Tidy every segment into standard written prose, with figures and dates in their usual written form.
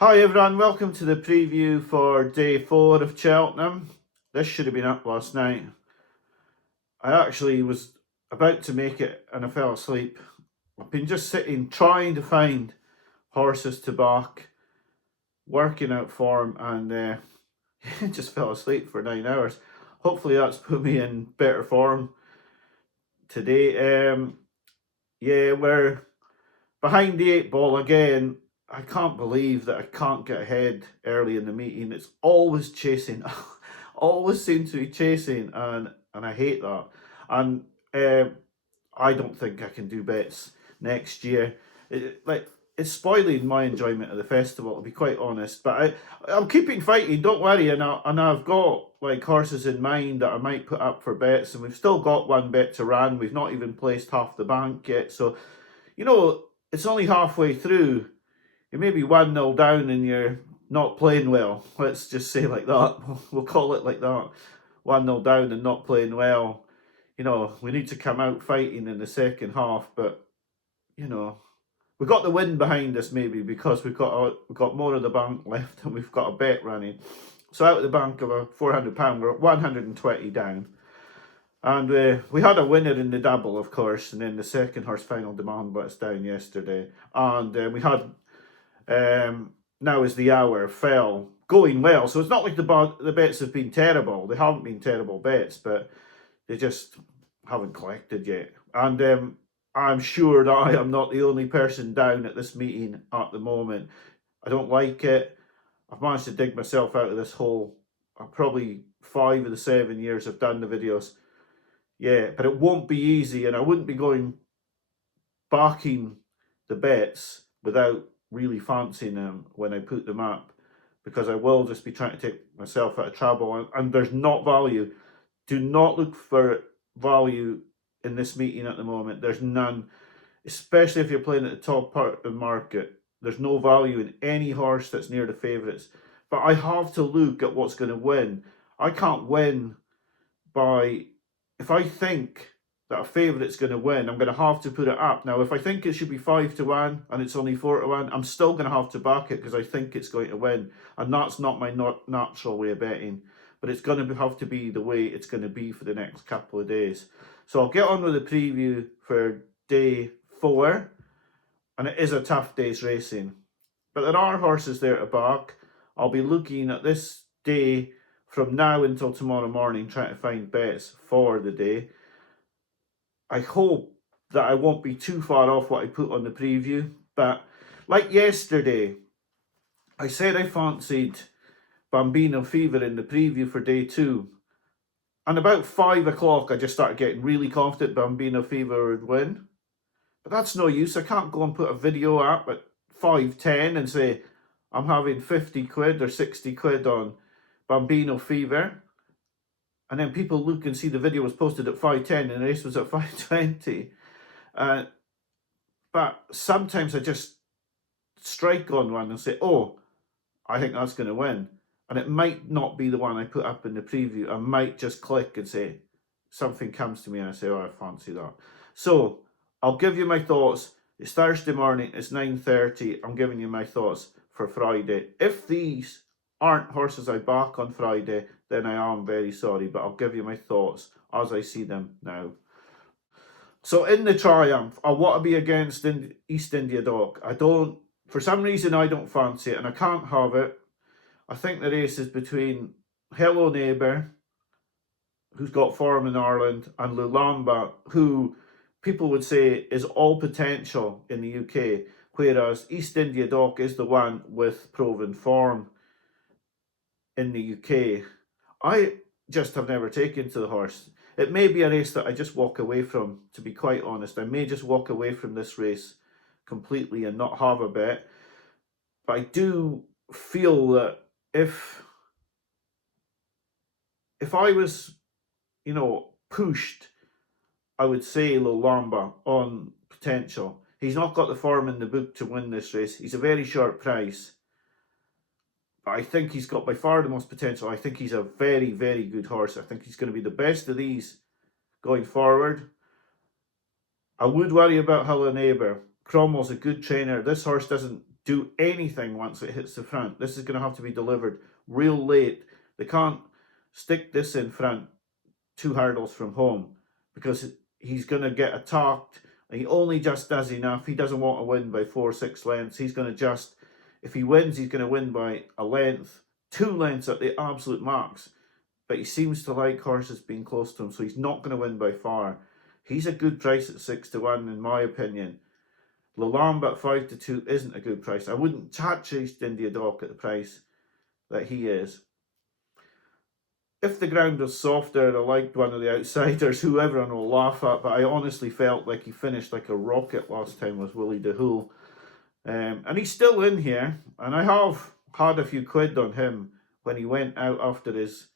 Hi everyone, welcome to the preview for day 4 of Cheltenham. This should have been up last night. I actually was about to make it and I fell asleep. I've been just sitting trying to find horses to back, working out form, and just fell asleep for 9 hours. Hopefully that's put me in better form today. Yeah, we're behind the 8 ball again. I can't believe that I can't get ahead early in the meeting. It's always chasing, always seems to be chasing, and I hate that. And I don't think I can do bets next year. It's spoiling my enjoyment of the festival, to be quite honest. But I'm keeping fighting. Don't worry, and I've got like horses in mind that I might put up for bets, and we've still got one bet to run. We've not even placed half the bank yet, so it's only halfway through. You may be 1-0 down and you're not playing well. Let's just say like that. We'll call it like that. 1-0 down and not playing well. We need to come out fighting in the second half, but we got the win behind us maybe because we've got more of the bank left and we've got a bet running. So out of the bank of a £400, we're at 120 down. And we had a winner in the double, of course, and then the second horse Final Demand let us down yesterday. And we had Now Is the Hour fell going well. So it's not like the bets have been terrible. They haven't been terrible bets, but they just haven't collected yet. And I'm sure that I am not the only person down at this meeting at the moment. I don't like it. I've managed to dig myself out of this hole. Probably 5 of the 7 years I've done the videos. Yeah, but it won't be easy, and I wouldn't be going backing the bets without really fancying them when I put them up, because I will just be trying to take myself out of trouble, and there's not value. Do not look for value in this meeting at the moment. There's none, especially if you're playing at the top part of the market. There's no value in any horse that's near the favourites. But I have to look at what's going to win. I can't win by, if I think that a favourite's going to win, I'm going to have to put it up. Now, if I think it should be 5-1 and it's only 4-1, I'm still going to have to back it because I think it's going to win. And that's not my natural way of betting. But it's going to have to be the way it's going to be for the next couple of days. So I'll get on with the preview for day 4. And it is a tough day's racing. But there are horses there to back. I'll be looking at this day from now until tomorrow morning, trying to find bets for the day. I hope that I won't be too far off what I put on the preview, but like yesterday, I said I fancied Bambino Fever in the preview for day 2, and about 5 o'clock I just started getting really confident Bambino Fever would win. But that's no use. I can't go and put a video up at 5:10 and say I'm having 50 quid or 60 quid on Bambino Fever, and then people look and see the video was posted at 5:10 and the race was at 5:20. But sometimes I just strike on one and say, oh, I think that's going to win. And it might not be the one I put up in the preview. I might just click and say, something comes to me and I say, oh, I fancy that. So I'll give you my thoughts. It's Thursday morning, it's 9:30. I'm giving you my thoughts for Friday. If these aren't horses I back on Friday, then I am very sorry, but I'll give you my thoughts as I see them now. So in the Triumph, I want to be against East India Dock. For some reason, I don't fancy it, and I can't have it. I think the race is between Hello Neighbour, who's got form in Ireland, and Lulamba, who people would say is all potential in the UK, whereas East India Dock is the one with proven form in the UK. I just have never taken to the horse. It may be a race that I just walk away from, to be quite honest. I may just walk away from this race completely and not have a bet. But I do feel that if I was, pushed, I would say Lolamba on potential. He's not got the form in the book to win this race. He's a very short price. But I think he's got by far the most potential. I think he's a very, very good horse. I think he's going to be the best of these going forward. I would worry about Hello Neighbour. Cromwell's a good trainer. This horse doesn't do anything once it hits the front. This is going to have to be delivered real late. They can't stick this in front 2 hurdles from home because he's going to get attacked. He only just does enough. He doesn't want to win by 4 or 6 lengths. He's going to just, if he wins, he's going to win by a length, 2 lengths at the absolute max. But he seems to like horses being close to him, so he's not going to win by far. He's a good price at 6 to 1, in my opinion. Lalamba at 5 to 2 isn't a good price. I wouldn't touch East India Dock at the price that he is. If the ground was softer, I liked one of the outsiders, who everyone will laugh at, but I honestly felt like he finished like a rocket last time with Willie DeHool. And he's still in here, and I have had a few quid on him when he went out after his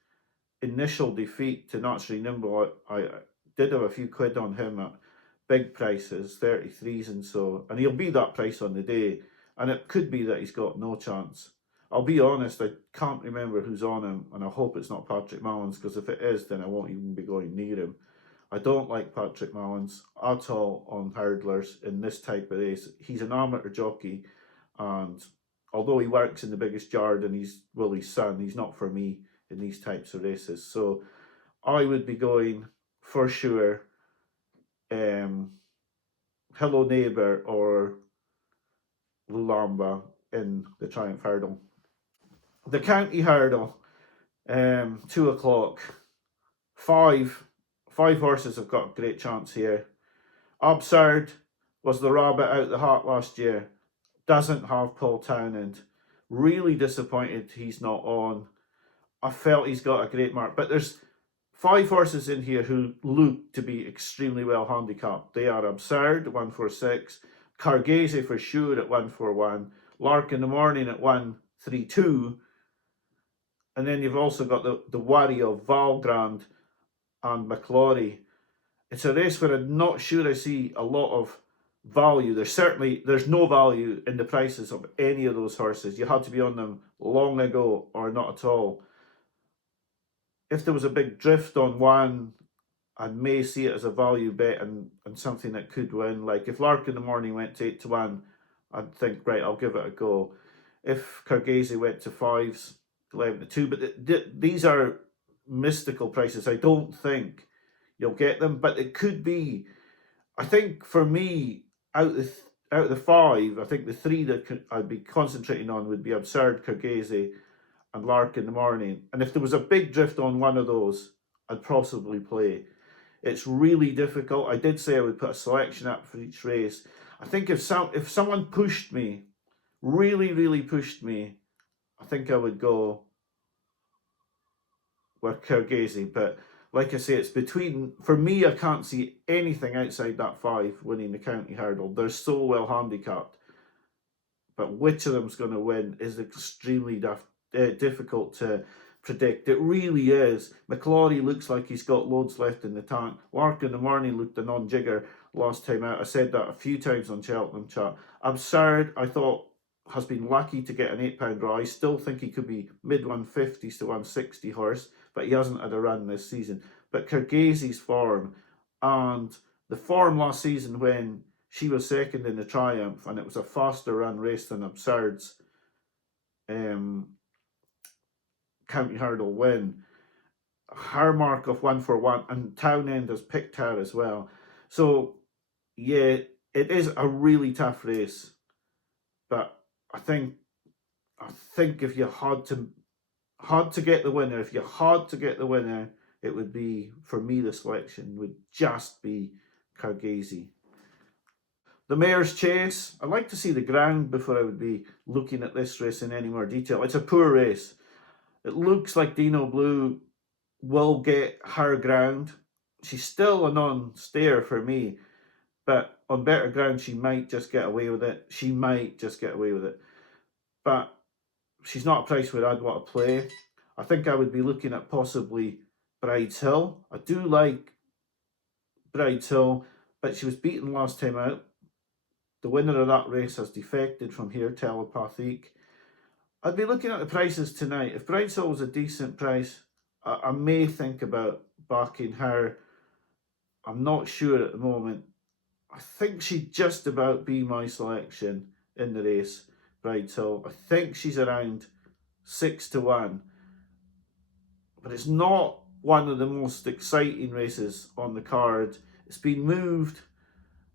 initial defeat to Naturally Nimble. I did have a few quid on him at big prices, 33s and so, and he'll be that price on the day, and it could be that he's got no chance. I'll be honest, I can't remember who's on him, and I hope it's not Patrick Mullins, because if it is, then I won't even be going near him. I don't like Patrick Mullins at all on hurdlers in this type of race. He's an amateur jockey, and although he works in the biggest yard and he's Willie's son, he's not for me in these types of races. So I would be going for sure Hello Neighbour or Lulamba in the Triumph Hurdle. The County Hurdle, 2 o'clock. Five horses have got a great chance here. Absurd was the rabbit out the hat last year. Doesn't have Paul Townend. Really disappointed he's not on. I felt he's got a great mark, but there's 5 horses in here who look to be extremely well handicapped. They are Absurd, 146, Cargese for sure at 141, Lark in the Morning at 132, and then you've also got the worry of Valgrand and McClory. It's a race where I'm not sure I see a lot of value. There's no value in the prices of any of those horses. You had to be on them long ago or not at all. If there was a big drift on one, I may see it as a value bet and something that could win. Like if Lark in the Morning went to 8 to 1, I'd think, right, I'll give it a go. If Cargese went to 5s, 11 to 2, but these are mystical prices. I don't think you'll get them, but it could be. I think for me, out of the 5, I think the 3 that I'd be concentrating on would be Absurd, Cargese, and Lark in the Morning. And if there was a big drift on one of those, I'd possibly play. It's really difficult. I did say I would put a selection up for each race. I think if someone pushed me, really pushed me, I think I would go with Cargese. But like I say, it's between, for me, I can't see anything outside that 5 winning the County Hurdle. They're so well handicapped. But which of them's going to win is extremely difficult to predict. It really is. McClory looks like he's got loads left in the tank. Lark in the Morning looked a non-jigger last time out. I said that a few times on Cheltenham chat. Absurd, I thought, has been lucky to get an £8 draw. I still think he could be mid 150s to 160 horse, but he hasn't had a run this season. But Cargese's form, and the form last season when she was second in the Triumph, and it was a faster run race than Absurd's County Hurdle win. Her mark of 141, and Townend has picked her as well. So yeah, it is a really tough race, but I think if you had to get the winner, it would be, for me, the selection would just be Cargese. The Mayor's Chase, I'd like to see the ground before I would be looking at this race in any more detail. It's a poor race. It looks like Dino Blue will get her ground. She's still a non-stayer for me, but on better ground, she might just get away with it. But she's not a price where I'd want to play. I think I would be looking at possibly Bride's Hill. I do like Bride's Hill, but she was beaten last time out. The winner of that race has defected from here, Telepathique. I'd be looking at the prices tonight. If Bride's Hill was a decent price, I may think about backing her. I'm not sure at the moment. I think she'd just about be my selection in the race. Brides Hill. I think she's around 6-1, but it's not one of the most exciting races on the card. It's been moved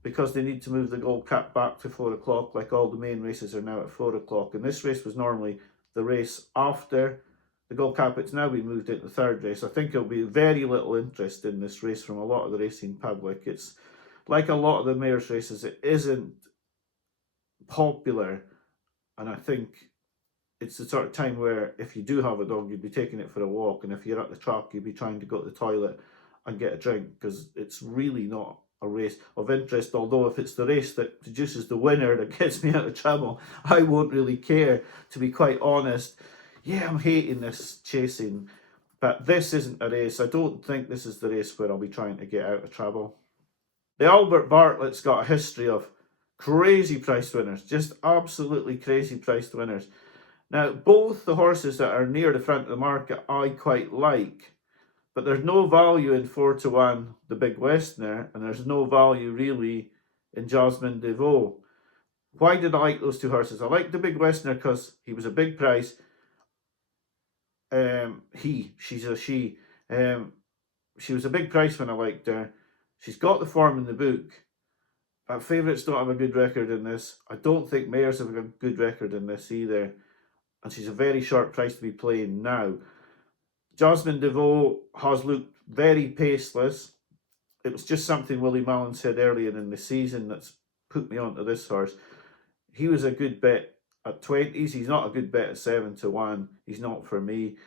because they need to move the Gold Cup back to 4 o'clock, like all the main races are now at 4 o'clock. And this race was normally the race after the Gold Cup. It's now been moved into the third race. I think there'll be very little interest in this race from a lot of the racing public. It's like a lot of the mayor's races, it isn't popular, and I think it's the sort of time where if you do have a dog, you'd be taking it for a walk, and if you're at the track, you'd be trying to go to the toilet and get a drink, because it's really not a race of interest. Although if it's the race that produces the winner that gets me out of trouble, I won't really care, to be quite honest. Yeah, I'm hating this chasing, but this isn't a race. I don't think this is the race where I'll be trying to get out of trouble. The Albert Bartlett's got a history of crazy price winners, just absolutely crazy priced winners. Now, both the horses that are near the front of the market I quite like, but there's no value in 4-1, the Big Westerner, and there's no value really in Jasmine Devoe. Why did I like those two horses? I like the Big Westerner because he was a big price. She's a she. She was a big price when I liked her. She's got the form in the book. But favourites don't have a good record in this. I don't think mares have a good record in this either. And she's a very short price to be playing now. Jasmine Devoe has looked very paceless. It was just something Willie Mallon said earlier in the season that's put me onto this horse. He was a good bet at 20s. He's not a good bet at 7-1. He's not for me.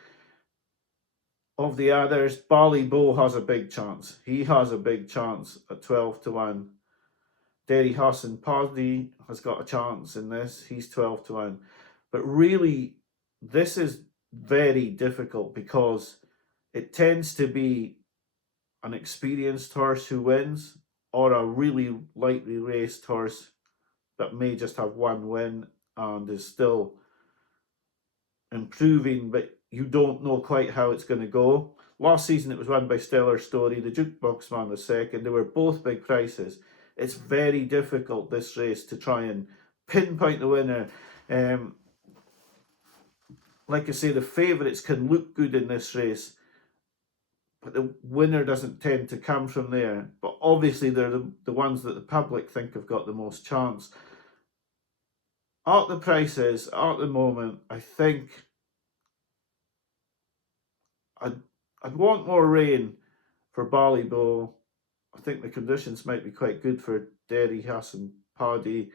Of the others, Ballyboe has a big chance. He has a big chance at 12-1. Derry Hassan Paddy has got a chance in this. He's 12-1. But really, this is very difficult because it tends to be an experienced horse who wins, or a really lightly raced horse that may just have one win and is still improving, but you don't know quite how it's going to go. Last season it was won by Stellar Story. The Jukebox Man was second. They were both big prices. It's very difficult, this race, to try and pinpoint the winner. Like I say, the favourites can look good in this race, but the winner doesn't tend to come from there. But obviously they're the ones that the public think have got the most chance. At the prices, at the moment, I think I'd want more rain for Ballyboe. I think the conditions might be quite good for Derry Hassan Paddy.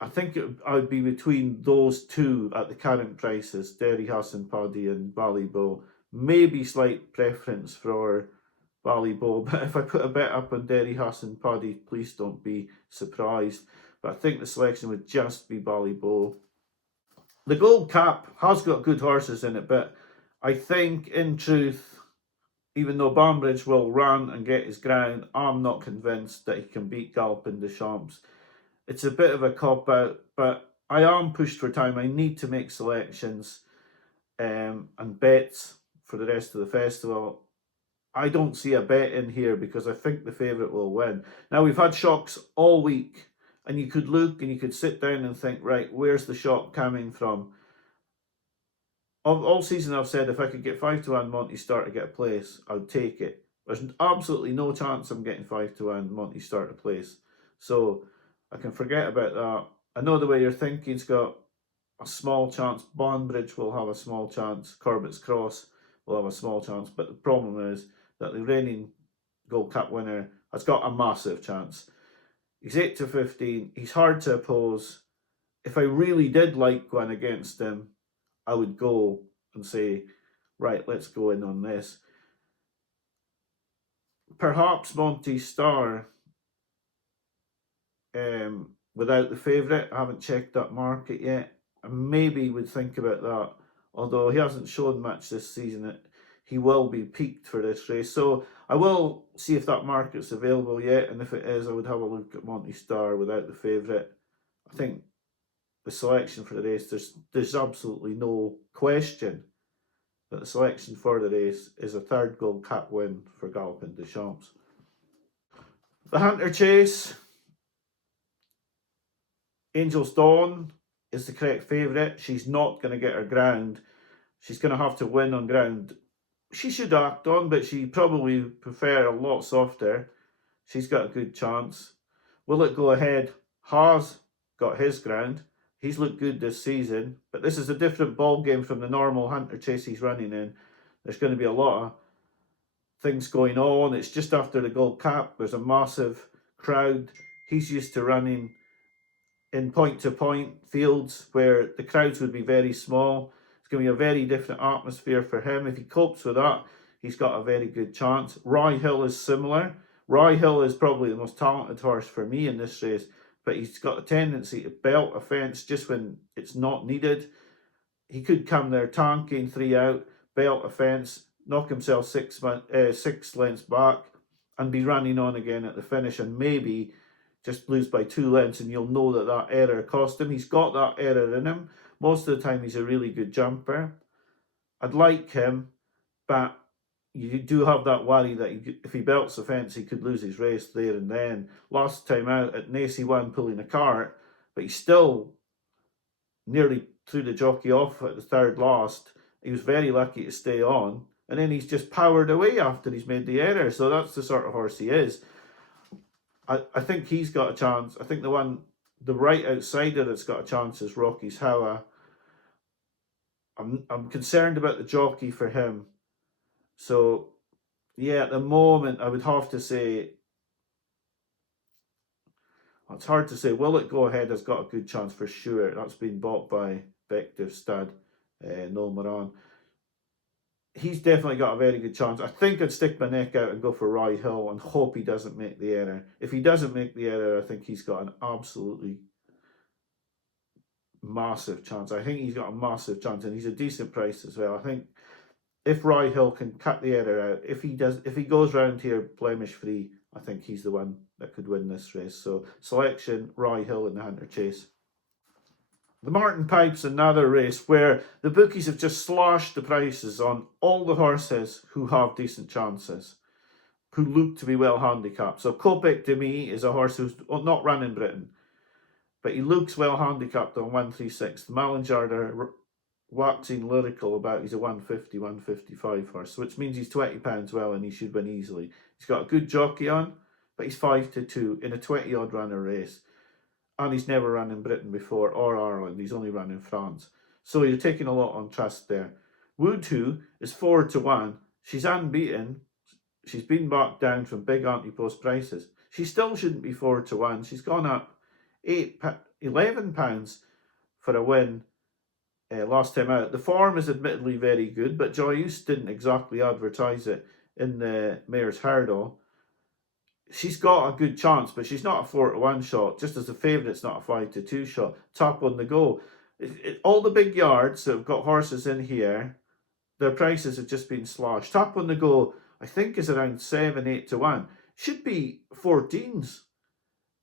I think I would be between those two at the current prices, Derry Hassan Paddy and Ballyboe. Maybe slight preference for Ballyboe, but if I put a bet up on Derry Hassan Paddy, please don't be surprised. But I think the selection would just be Ballyboe. The Gold Cup has got good horses in it, but I think, in truth, even though Banbridge will run and get his ground, I'm not convinced that he can beat Galopin Des Champs. It's a bit of a cop-out, but I am pushed for time. I need to make selections and bets for the rest of the festival. I don't see a bet in here because I think the favourite will win. Now, we've had shocks all week, and you could look and you could sit down and think, right, where's the shock coming from? All season I've said if I could get 5-1 Monty Start to get a place, I'd take it. There's absolutely no chance I'm getting 5-1 Monty Start to place. So I can forget about that. I know the way you're thinking's got a small chance. Banbridge will have a small chance. Corbett's Cross will have a small chance. But the problem is that the reigning Gold Cup winner has got a massive chance. He's 8-15. He's hard to oppose. If I really did like going against him, I would go and say, right, let's go in on this. Perhaps Monty Star without the favourite. I haven't checked that market yet. I maybe would think about that. Although he hasn't shown much this season, he will be peaked for this race. So I will see if that market's available yet. And if it is, I would have a look at Monty Star without the favourite. I think the selection for the race, there's absolutely no question that the selection for the race is a third Gold Cup win for Galopin Des Champs. The Hunter Chase, Angel's Dawn is the correct favourite. She's not going to get her ground. She's going to have to win on ground she should act on, but she probably prefer a lot softer. She's got a good chance. Will It Go Ahead has got his ground. He's looked good this season, but this is a different ball game from the normal hunter chase he's running in. There's going to be a lot of things going on. It's just after the Gold Cap. There's a massive crowd. He's used to running in point-to-point fields where the crowds would be very small. It's going to be a very different atmosphere for him. If he copes with that, he's got a very good chance. Rye Hill is similar. Rye Hill is probably the most talented horse for me in this race, but he's got a tendency to belt a fence just when it's not needed. He could come there tanking 3 out, belt a fence, knock himself 6 lengths back, and be running on again at the finish, and maybe just lose by 2 lengths, and you'll know that that error cost him. He's got that error in him. Most of the time, he's a really good jumper. I'd like him, but you do have that worry that if he belts the fence, he could lose his race there and then. Last time out at Nace, he won pulling a cart, but he still nearly threw the jockey off at the third last. He was very lucky to stay on, and then he's just powered away after he's made the error. So that's the sort of horse he is. I think he's got a chance. I think the right outsider that's got a chance is Rocky's Hawa. I'm concerned about the jockey for him. So, yeah, at the moment, I would have to say, it's hard to say. Will It Go Ahead has got a good chance for sure. That's been bought by Bective Stud, Noel Moran. He's definitely got a very good chance. I think I'd stick my neck out and go for Rye Hill and hope he doesn't make the error. If he doesn't make the error, I think he's got an absolutely massive chance. I think he's got a massive chance, and he's a decent price as well. I think if Rye Hill can cut the error out, if he goes round here blemish free, I think he's the one that could win this race. So selection, Rye Hill in the Hunter Chase. The Martin Pipe's another race where the bookies have just slashed the prices on all the horses who have decent chances, who look to be well handicapped. So Kopek Demi is a horse who's not run in Britain, but he looks well handicapped on 136. The Malingard are waxing lyrical about he's a 150, 155 horse, which means he's £20 well and he should win easily. He's got a good jockey on, but he's 5-2 in a 20-odd runner race. And he's never run in Britain before or Ireland. He's only run in France. So you're taking a lot on trust there. Wood 2 is 4-1. She's unbeaten. She's been back down from big anti-post prices. She still shouldn't be 4-1. She's gone up £11 for a win last time out. The form is admittedly very good, but Joyeuse didn't exactly advertise it in the Mayor's Hurdle. She's got a good chance, but she's not a 4-1 shot, just as the favourite's not a 5-2 shot. Top on the go. All the big yards that have got horses in here, their prices have just been slashed. Top on the go, I think, is around 7-8-1. Should be 14s,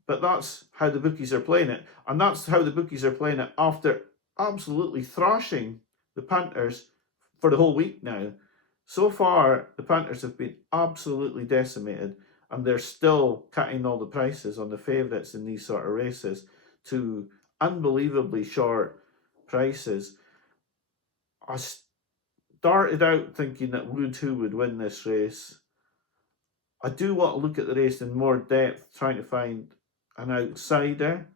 but that's how the bookies are playing it. And that's how the bookies are playing it after absolutely thrashing the punters for the whole week now. So far, the punters have been absolutely decimated, and they're still cutting all the prices on the favourites in these sort of races to unbelievably short prices. I started out thinking that Wood 2 would win this race. I do want to look at the race in more depth, trying to find an outsider.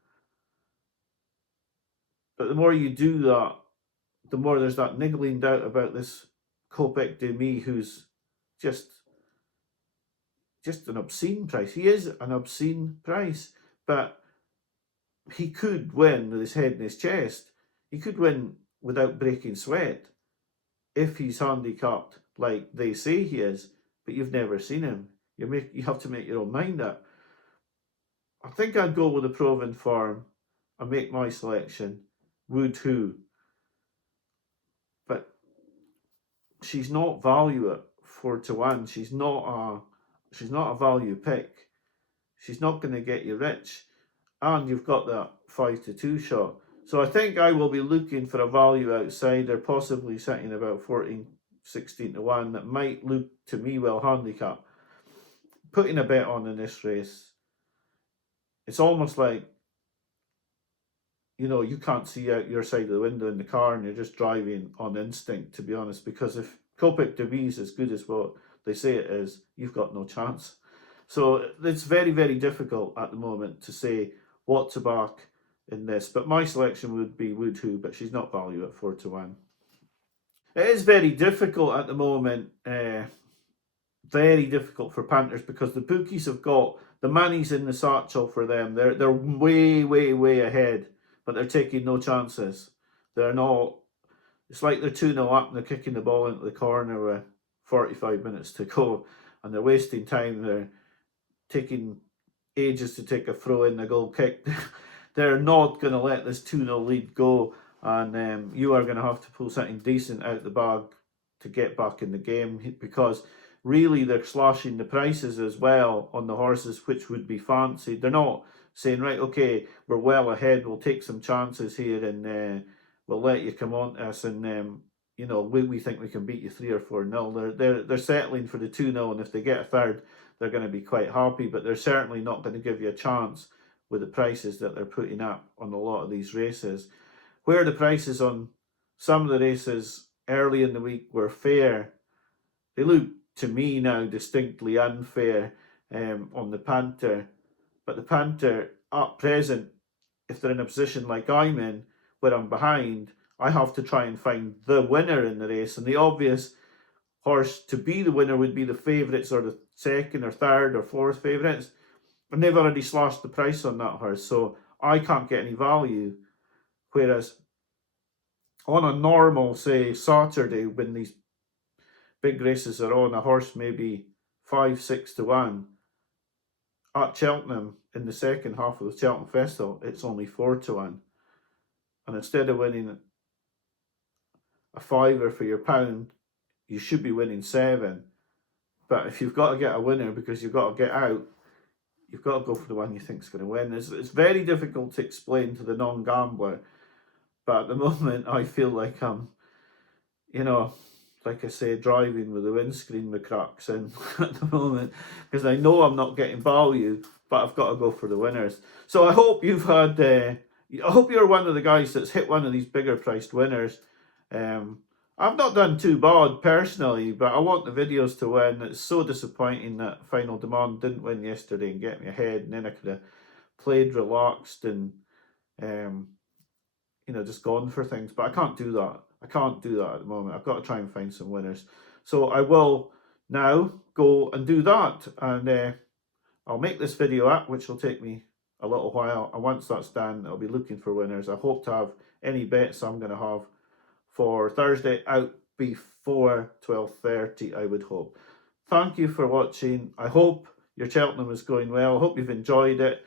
But the more you do that, the more there's that niggling doubt about this Kopek Demi, who's just an obscene price. He is an obscene price, but he could win with his head in his chest. He could win without breaking sweat if he's handicapped like they say he is, but you've never seen him. You have to make your own mind up. I think I'd go with the proven form and make my selection. Wood 2. But she's not value at 4-1. She's not a value pick. She's not going to get you rich. And you've got that 5-2 shot. So I think I will be looking for a value outsider, possibly sitting about 14-16-1, that might look to me well handicapped. Putting a bet on in this race, it's almost like you know, you can't see out your side of the window in the car and you're just driving on instinct, to be honest, because if Copic de Vie is as good as what they say it is, you've got no chance. So it's very, very difficult at the moment to say what to back in this. But my selection would be Woodhoo, but she's not value at 4-1. It is very difficult at the moment. Very difficult for Panthers because the bookies have got the money's in the satchel for them. They're way, way, way ahead, but they're taking no chances. They're not. It's like they're 2-0 up and they're kicking the ball into the corner with 45 minutes to go, and they're wasting time. They're taking ages to take a throw in, a goal kick. They're not going to let this 2-0 lead go, and you are going to have to pull something decent out the bag to get back in the game, because really they're slashing the prices as well on the horses which would be fancied. They're not saying, right, okay, we're well ahead, we'll take some chances here and we'll let you come on to us, and you know, we think we can beat you 3 or 4-0. They're settling for the 2-0, and if they get a third, they're going to be quite happy, but they're certainly not going to give you a chance with the prices that they're putting up on a lot of these races. Where the prices on some of the races early in the week were fair, they look to me now distinctly unfair on the Panther. But the Panther at present, if they're in a position like I'm in, where I'm behind, I have to try and find the winner in the race. And the obvious horse to be the winner would be the favourites, or the second or third or fourth favourites. And they've already slashed the price on that horse, so I can't get any value. Whereas on a normal, say, Saturday, when these big races are on, a horse maybe 5-6-1 at Cheltenham in the second half of the Cheltenham Festival, it's only 4-1. And instead of winning a fiver for your pound, you should be winning 7. But if you've got to get a winner because you've got to get out, you've got to go for the one you think's going to win. It's very difficult to explain to the non-gambler, but at the moment I feel like I'm, you know, like I say, driving with the windscreen with cracks in at the moment, because I know I'm not getting value, but I've got to go for the winners. So I hope you've had, I hope you're one of the guys that's hit one of these bigger priced winners. I've not done too bad personally, but I want the videos to win. It's so disappointing that Final Demand didn't win yesterday and get me ahead, and then I could have played relaxed and you know, just gone for things. But I can't do that. I can't do that at the moment. I've got to try and find some winners. So I will now go and do that, and I'll make this video up, which will take me a little while. And once that's done, I'll be looking for winners. I hope to have any bets I'm going to have for Thursday out before 12:30, I would hope. Thank you for watching. I hope your Cheltenham is going well. I hope you've enjoyed it.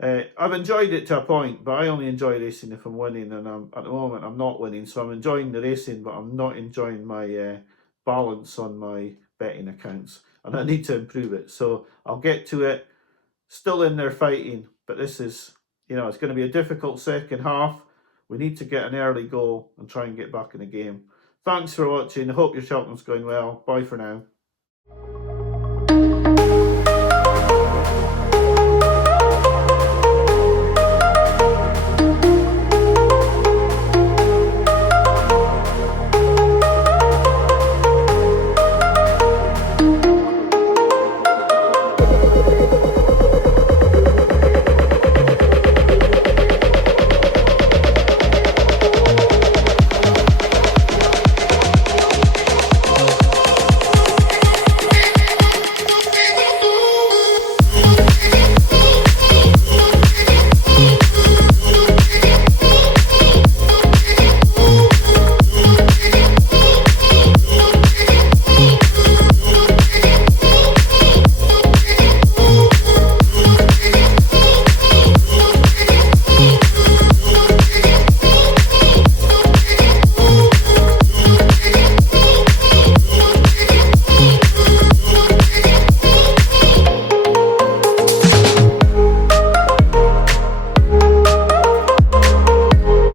I've enjoyed it to a point, but I only enjoy racing if I'm winning, and at the moment I'm not winning, so I'm enjoying the racing, but I'm not enjoying my balance on my betting accounts, and I need to improve it. So I'll get to it. Still in there fighting, but this is, you know, it's going to be a difficult second half. We need to get an early goal and try and get back in the game. Thanks for watching. I hope your Cheltenham's going well. Bye for now.